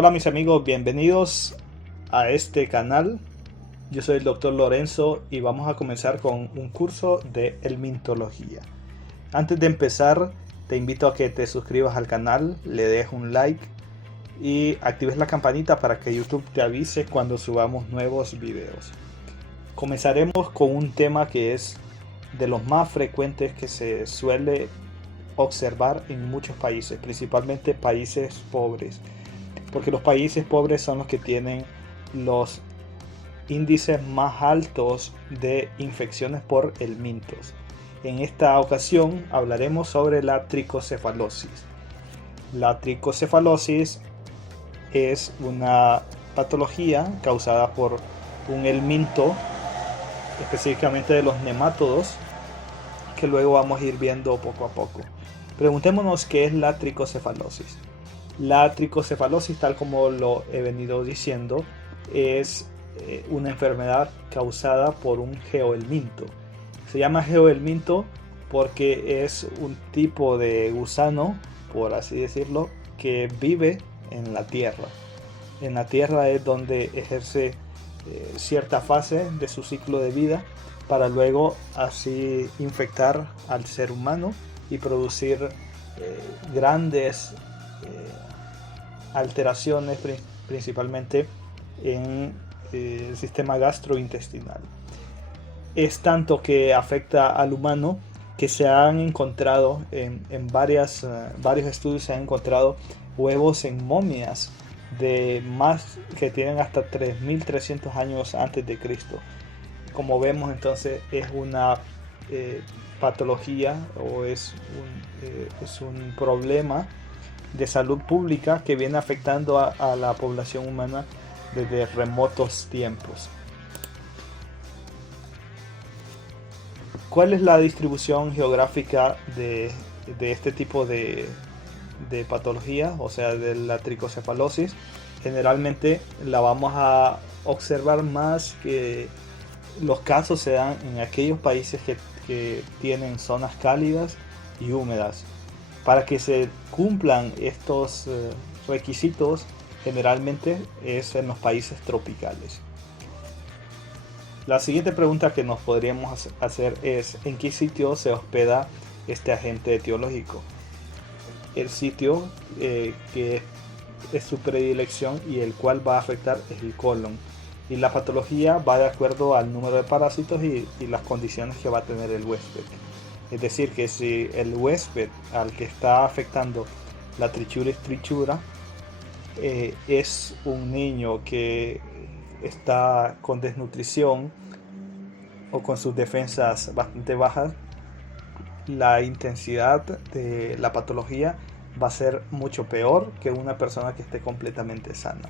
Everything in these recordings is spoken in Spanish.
Hola mis amigos, bienvenidos a este canal. Yo soy el Dr. Lorenzo y vamos a comenzar con un curso de helmintología. Antes de empezar, te invito a que te suscribas al canal, le des un like y actives la campanita para que YouTube te avise cuando subamos nuevos videos. Comenzaremos con un tema que es de los más frecuentes que se suele observar en muchos países, principalmente países pobres, porque los países pobres son los que tienen los índices más altos de infecciones por helmintos. En esta ocasión hablaremos sobre la tricocefalosis. La tricocefalosis es una patología causada por un helminto, específicamente de los nemátodos, que luego vamos a ir viendo poco a poco. Preguntémonos qué es la tricocefalosis. La tricocefalosis, tal como lo he venido diciendo, es una enfermedad causada por un geohelminto. Se llama geohelminto porque es un tipo de gusano, por así decirlo, que vive en la tierra. En la tierra es donde ejerce cierta fase de su ciclo de vida para luego así infectar al ser humano y producir grandes alteraciones principalmente en el sistema gastrointestinal. Es tanto que afecta al humano que se han encontrado en varios estudios, se han encontrado huevos en momias de más que tienen hasta 3300 años antes de Cristo. Como vemos, entonces es una patología o es un problema de salud pública que viene afectando a la población humana desde remotos tiempos. ¿Cuál es la distribución geográfica de este tipo de patología, o sea, de la tricocefalosis? Generalmente la vamos a observar más que los casos se dan en aquellos países que tienen zonas cálidas y húmedas. Para que se cumplan estos requisitos, generalmente es en los países tropicales. La siguiente pregunta que nos podríamos hacer es: ¿en qué sitio se hospeda este agente etiológico? El sitio que es su predilección y el cual va a afectar es el colon. Y la patología va de acuerdo al número de parásitos y las condiciones que va a tener el huésped. Es decir, que si el huésped al que está afectando la Trichuris trichura es un niño que está con desnutrición o con sus defensas bastante bajas, la intensidad de la patología va a ser mucho peor que una persona que esté completamente sana.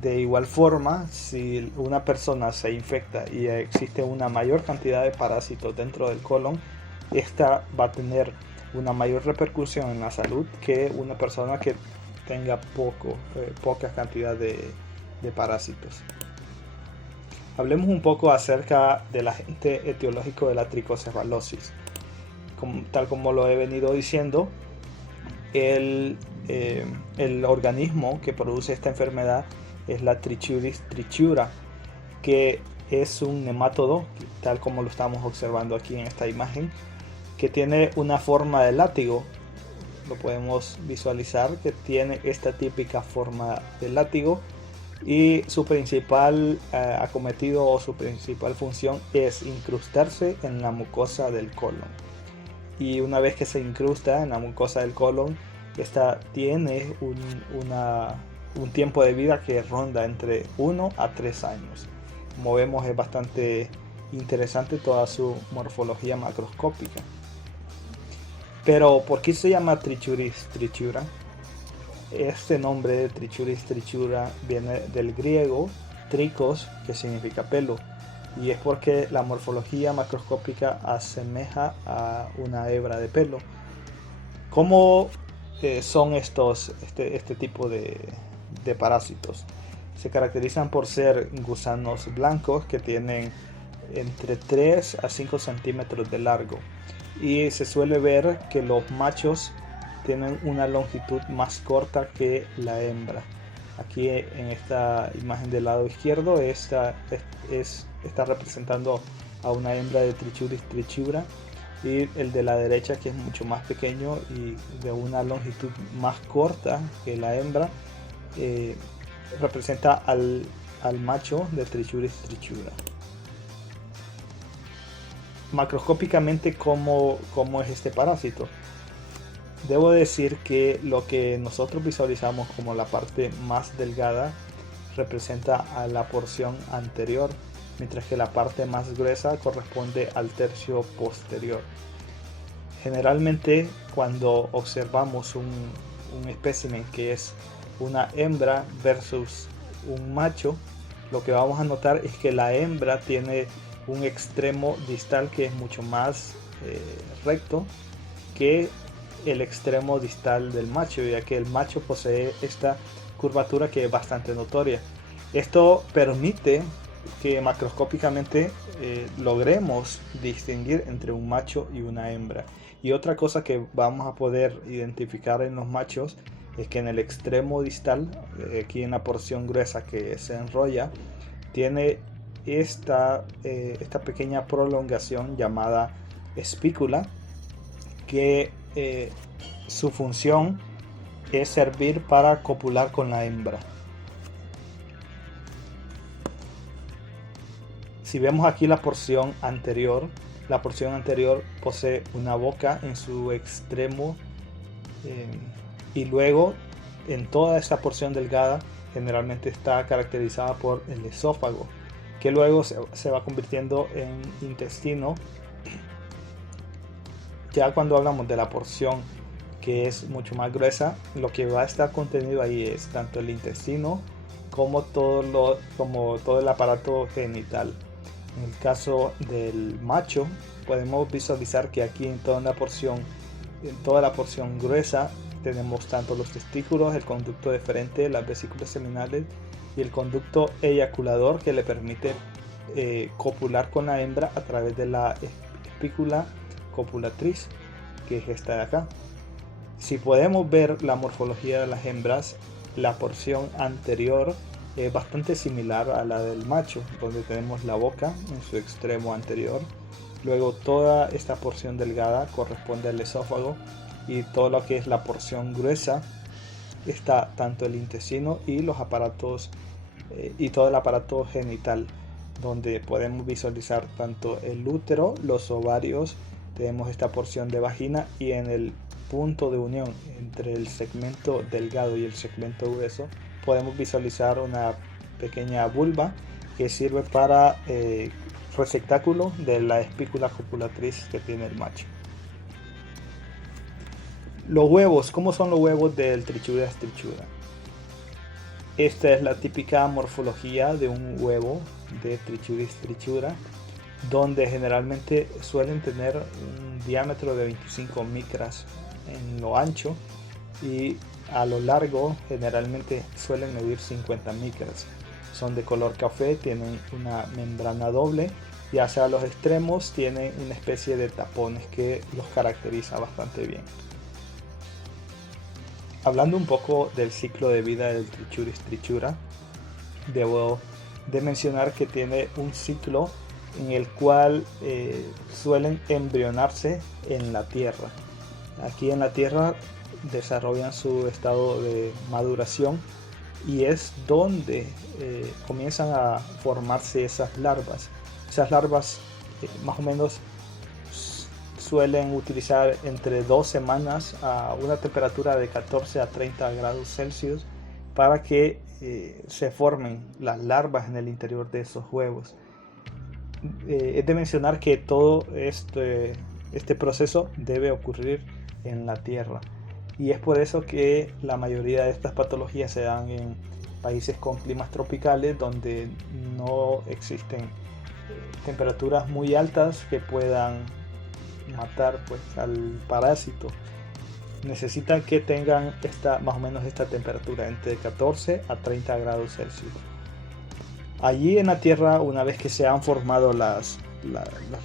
De igual forma, si una persona se infecta y existe una mayor cantidad de parásitos dentro del colon, esta va a tener una mayor repercusión en la salud que una persona que tenga poca cantidad de parásitos. Hablemos un poco acerca del agente etiológico de la tricocefalosis. Tal como lo he venido diciendo, el organismo que produce esta enfermedad es la Trichuris trichura, que es un nemátodo, tal como lo estamos observando aquí en esta imagen, que tiene una forma de látigo. Lo podemos visualizar que tiene esta típica forma de látigo y su principal acometido o su principal función es incrustarse en la mucosa del colon. Y una vez que se incrusta en la mucosa del colon, esta tiene un tiempo de vida que ronda entre 1 a 3 años. Como vemos, es bastante interesante toda su morfología macroscópica. Pero ¿por qué se llama Trichuris trichura? Este nombre de Trichuris trichura viene del griego tricos, que significa pelo, y es porque la morfología macroscópica asemeja a una hebra de pelo. ¿Cómo son este tipo de parásitos? Se caracterizan por ser gusanos blancos que tienen entre 3 a 5 centímetros de largo, y se suele ver que los machos tienen una longitud más corta que la hembra. Aquí en esta imagen del lado izquierdo está representando a una hembra de Trichuris trichura, y el de la derecha, que es mucho más pequeño y de una longitud más corta que la hembra, representa al macho de Trichuris trichura. Macroscópicamente, ¿cómo es este parásito? Debo decir que lo que nosotros visualizamos como la parte más delgada representa a la porción anterior, mientras que la parte más gruesa corresponde al tercio posterior. Generalmente, cuando observamos un espécimen que es una hembra versus un macho, lo que vamos a notar es que la hembra tiene un extremo distal que es mucho más recto que el extremo distal del macho, ya que el macho posee esta curvatura que es bastante notoria. Esto permite que macroscópicamente logremos distinguir entre un macho y una hembra. Y otra cosa que vamos a poder identificar en los machos es que en el extremo distal, aquí en la porción gruesa que se enrolla, tiene esta pequeña prolongación llamada espícula, que su función es servir para copular con la hembra. Si vemos aquí la porción anterior posee una boca en su extremo, y luego en toda esa porción delgada generalmente está caracterizada por el esófago, que luego se va convirtiendo en intestino. Ya cuando hablamos de la porción que es mucho más gruesa, lo que va a estar contenido ahí es tanto el intestino como todo el aparato genital. En el caso del macho, podemos visualizar que aquí en toda la porción gruesa tenemos tanto los testículos, el conducto deferente, las vesículas seminales y el conducto eyaculador, que le permite copular con la hembra a través de la espícula copulatriz, que es esta de acá. Si podemos ver la morfología de las hembras, la porción anterior es bastante similar a la del macho, donde tenemos la boca en su extremo anterior. Luego toda esta porción delgada corresponde al esófago, y todo lo que es la porción gruesa está tanto el intestino y los aparatos y todo el aparato genital, donde podemos visualizar tanto el útero, los ovarios, tenemos esta porción de vagina, y en el punto de unión entre el segmento delgado y el segmento grueso podemos visualizar una pequeña vulva que sirve para receptáculo de la espícula copulatriz que tiene el macho. Los huevos, ¿cómo son los huevos del Trichuris trichura? Esta es la típica morfología de un huevo de Trichuris trichura, donde generalmente suelen tener un diámetro de 25 micras en lo ancho, y a lo largo generalmente suelen medir 50 micras. Son de color café, tienen una membrana doble, y hacia los extremos tienen una especie de tapones que los caracteriza bastante bien. Hablando un poco del ciclo de vida del Trichuris trichura, debo de mencionar que tiene un ciclo en el cual suelen embrionarse en la tierra. Aquí en la tierra desarrollan su estado de maduración, y es donde comienzan a formarse esas larvas. Esas larvas más o menos suelen utilizar entre 2 semanas a una temperatura de 14 a 30 grados Celsius para que se formen las larvas en el interior de esos huevos. Es de mencionar que todo este proceso debe ocurrir en la tierra, y es por eso que la mayoría de estas patologías se dan en países con climas tropicales, donde no existen temperaturas muy altas que puedan matar pues al parásito. Necesitan que tengan más o menos esta temperatura entre 14 a 30 grados Celsius. Allí en la tierra, una vez que se han formado las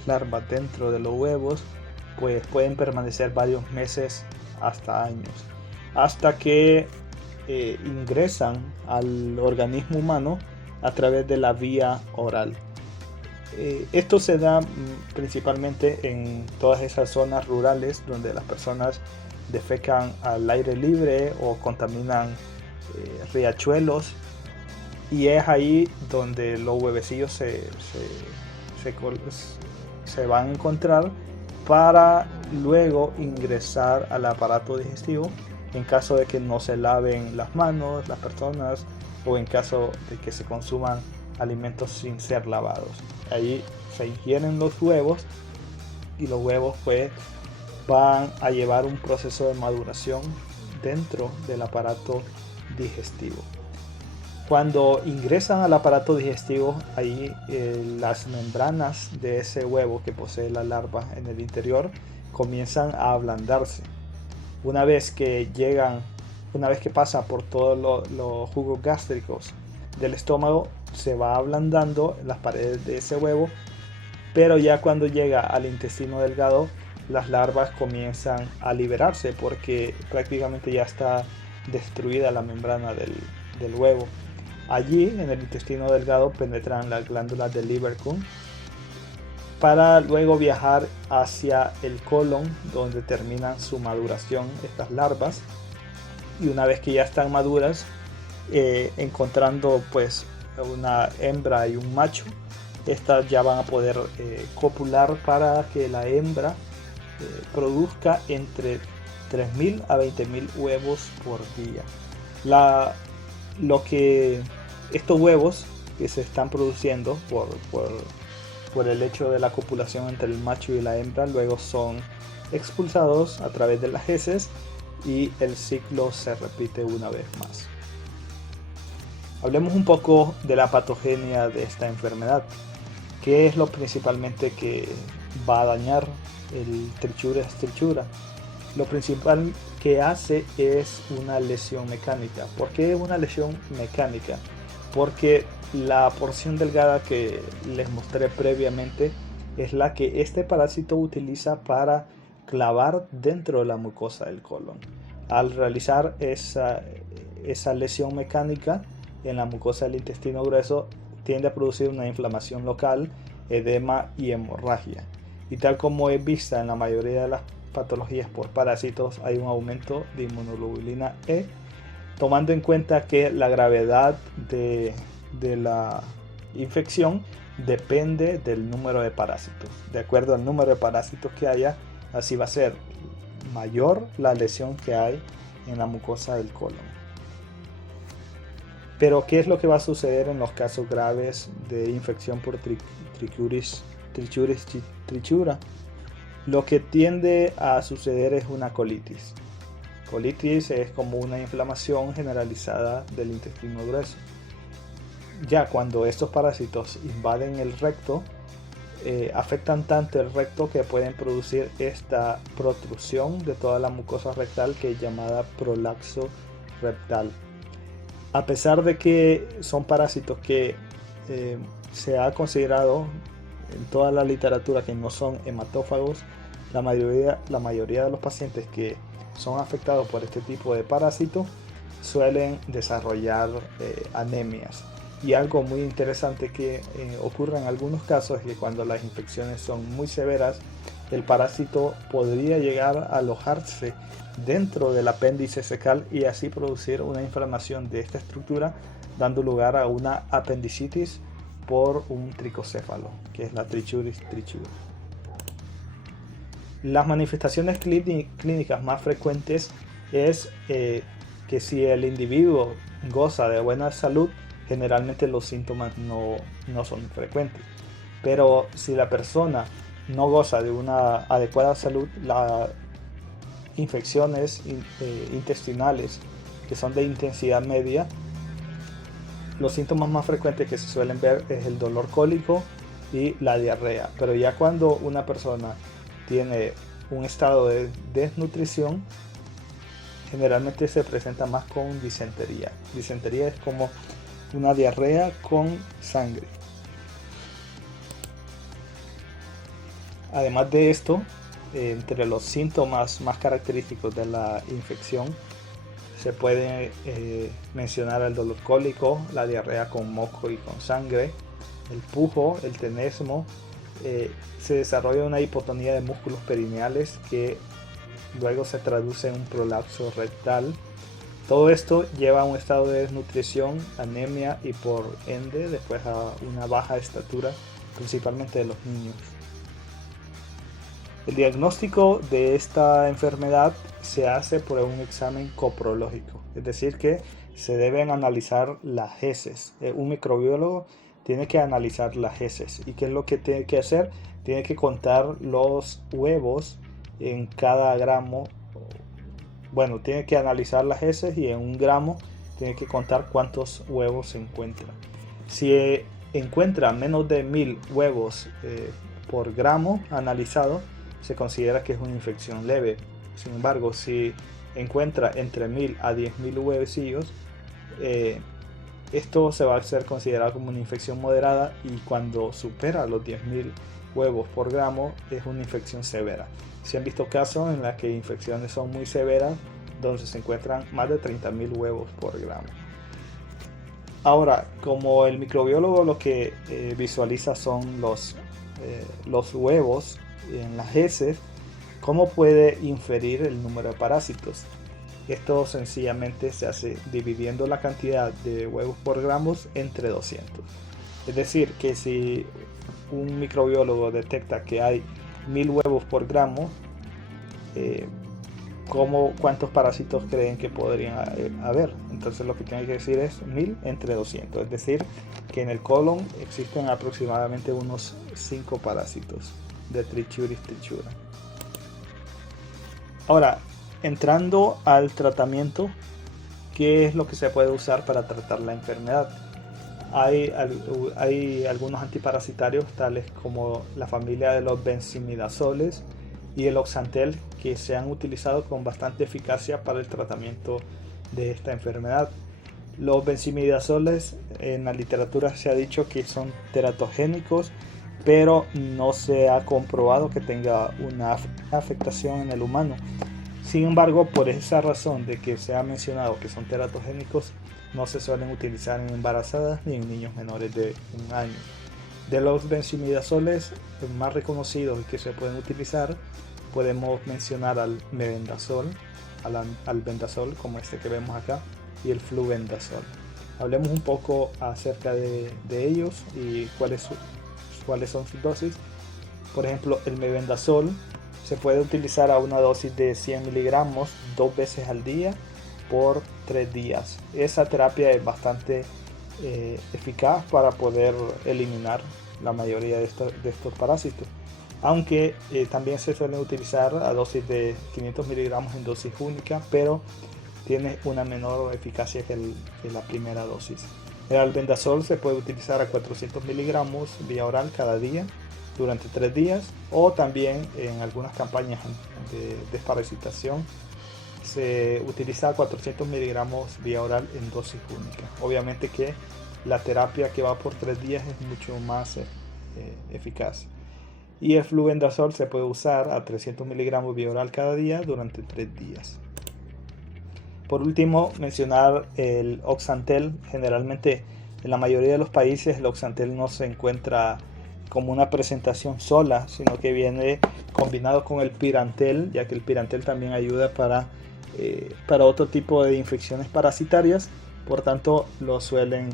larvas dentro de los huevos, pues pueden permanecer varios meses hasta años, hasta que ingresan al organismo humano a través de la vía oral. Esto se da principalmente en todas esas zonas rurales donde las personas defecan al aire libre o contaminan riachuelos, y es ahí donde los huevecillos se van a encontrar para luego ingresar al aparato digestivo en caso de que no se laven las manos las personas, o en caso de que se consuman alimentos sin ser lavados. Ahí se ingieren los huevos, y los huevos pues van a llevar un proceso de maduración dentro del aparato digestivo. Cuando ingresan al aparato digestivo, ahí las membranas de ese huevo que posee la larva en el interior comienzan a ablandarse. Una vez que pasa por todos los jugos gástricos del estómago, se va ablandando las paredes de ese huevo, pero ya cuando llega al intestino delgado, las larvas comienzan a liberarse porque prácticamente ya está destruida la membrana del huevo. Allí en el intestino delgado penetran las glándulas del Lieberkühn para luego viajar hacia el colon, donde terminan su maduración estas larvas, y una vez que ya están maduras, encontrando pues una hembra y un macho, estas ya van a poder copular para que la hembra produzca entre 3.000 a 20.000 huevos por día. Estos huevos que se están produciendo por el hecho de la copulación entre el macho y la hembra, luego son expulsados a través de las heces, y el ciclo se repite una vez más. Hablemos un poco de la patogenia de esta enfermedad. ¿Qué es lo principalmente que va a dañar el Trichuria strichura? Lo principal que hace es una lesión mecánica. ¿Por qué una lesión mecánica? Porque la porción delgada que les mostré previamente es la que este parásito utiliza para clavar dentro de la mucosa del colon. Al realizar esa lesión mecánica en la mucosa del intestino grueso, tiende a producir una inflamación local, edema y hemorragia. Y tal como es vista en la mayoría de las patologías por parásitos, hay un aumento de inmunoglobulina E, tomando en cuenta que la gravedad de la infección depende del número de parásitos. De acuerdo al número de parásitos que haya, así va a ser mayor la lesión que hay en la mucosa del colon. Pero ¿qué es lo que va a suceder en los casos graves de infección por trichura? Lo que tiende a suceder es una colitis. Colitis es como una inflamación generalizada del intestino grueso. Ya cuando estos parásitos invaden el recto, afectan tanto el recto que pueden producir esta protrusión de toda la mucosa rectal, que es llamada prolaxo rectal. A pesar de que son parásitos que se ha considerado en toda la literatura que no son hematófagos, la mayoría de los pacientes que son afectados por este tipo de parásito suelen desarrollar anemias. Y algo muy interesante que ocurre en algunos casos es que cuando las infecciones son muy severas, el parásito podría llegar a alojarse dentro del apéndice fecal y así producir una inflamación de esta estructura, dando lugar a una apendicitis por un tricocéfalo, que es la Trichuris strichura. Las manifestaciones clínicas más frecuentes es que si el individuo goza de buena salud, generalmente los síntomas no son frecuentes. Pero si la persona no goza de una adecuada salud, las infecciones intestinales que son de intensidad media, los síntomas más frecuentes que se suelen ver es el dolor cólico y la diarrea. Pero ya cuando una persona tiene un estado de desnutrición, generalmente se presenta más con disentería. Disentería es como una diarrea con sangre. Además de esto, entre los síntomas más característicos de la infección se puede mencionar el dolor cólico, la diarrea con moco y con sangre, el pujo, el tenesmo. Se desarrolla una hipotonía de músculos perineales que luego se traduce en un prolapso rectal. Todo esto lleva a un estado de desnutrición, anemia y por ende después a una baja estatura, principalmente de los niños. El diagnóstico de esta enfermedad se hace por un examen coprológico, es decir que se deben analizar las heces. Un microbiólogo tiene que analizar las heces. ¿Y qué es lo que tiene que hacer? Tiene que contar los huevos en cada gramo. Bueno, tiene que analizar las heces y en un gramo tiene que contar cuántos huevos se encuentran. Si encuentra menos de 1000 huevos por gramo analizado, se considera que es una infección leve. Sin embargo, si encuentra entre 1000 a 10.000 huevecillos, esto se va a ser considerado como una infección moderada, y cuando supera los 10.000 huevos por gramo es una infección severa. Se han visto casos en los que infecciones son muy severas, donde se encuentran más de 30.000 huevos por gramo. Ahora, como el microbiólogo lo que visualiza son los huevos en las heces, ¿cómo puede inferir el número de parásitos? Esto sencillamente se hace dividiendo la cantidad de huevos por gramos entre 200. Es decir, que si un microbiólogo detecta que hay 1000 huevos por gramo, ¿cuántos parásitos creen que podrían haber? Entonces lo que tiene que decir es 1000 entre 200. Es decir, que en el colon existen aproximadamente unos 5 parásitos de Trichuris trichura. Ahora, entrando al tratamiento, ¿qué es lo que se puede usar para tratar la enfermedad? Hay algunos antiparasitarios tales como la familia de los benzimidazoles y el oxantel, que se han utilizado con bastante eficacia para el tratamiento de esta enfermedad. Los benzimidazoles, en la literatura se ha dicho que son teratogénicos, pero no se ha comprobado que tenga una afectación en el humano. Sin embargo, por esa razón de que se ha mencionado que son teratogénicos, no se suelen utilizar en embarazadas ni en niños menores de 1 año. De los benzimidazoles más reconocidos y que se pueden utilizar, podemos mencionar al mebendazol, al albendazol como este que vemos acá, y el flubendazol. Hablemos un poco acerca de ellos y cuáles son sus dosis. Por ejemplo, el mebendazol se puede utilizar a una dosis de 100 miligramos 2 veces al día por 3 días. Esa terapia es bastante eficaz para poder eliminar la mayoría de estos parásitos, aunque también se suelen utilizar a dosis de 500 miligramos en dosis única, pero tiene una menor eficacia que la primera dosis. El albendazol se puede utilizar a 400 miligramos vía oral cada día durante 3 días, o también en algunas campañas de desparasitación se utiliza 400 miligramos vía oral en dosis única. Obviamente que la terapia que va por 3 días es mucho más eficaz. Y el flubendazol se puede usar a 300 miligramos vía oral cada día durante 3 días. Por último, mencionar el oxantel. Generalmente en la mayoría de los países el oxantel no se encuentra como una presentación sola, sino que viene combinado con el pirantel, ya que el pirantel también ayuda para otro tipo de infecciones parasitarias. Por tanto, lo suelen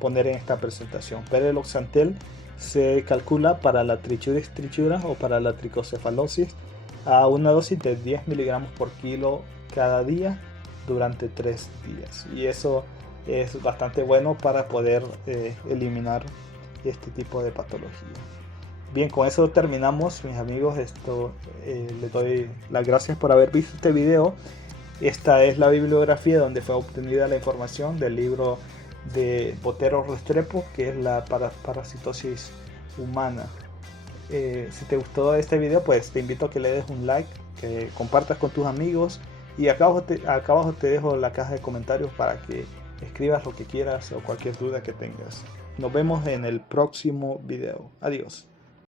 poner en esta presentación. Pero el oxantel se calcula para la Trichuris trichura o para la tricocefalosis a una dosis de 10 miligramos por kilo cada día durante 3 días. Y eso es bastante bueno para poder eliminar este tipo de patología. Bien, con eso terminamos, mis amigos. Les doy las gracias por haber visto este video. Esta es la bibliografía donde fue obtenida la información del libro de Botero Restrepo, que es la parasitosis humana. Si te gustó este video, pues te invito a que le des un like, que compartas con tus amigos, y acá abajo te dejo la caja de comentarios para que escribas lo que quieras o cualquier duda que tengas. Nos vemos en el próximo video. Adiós.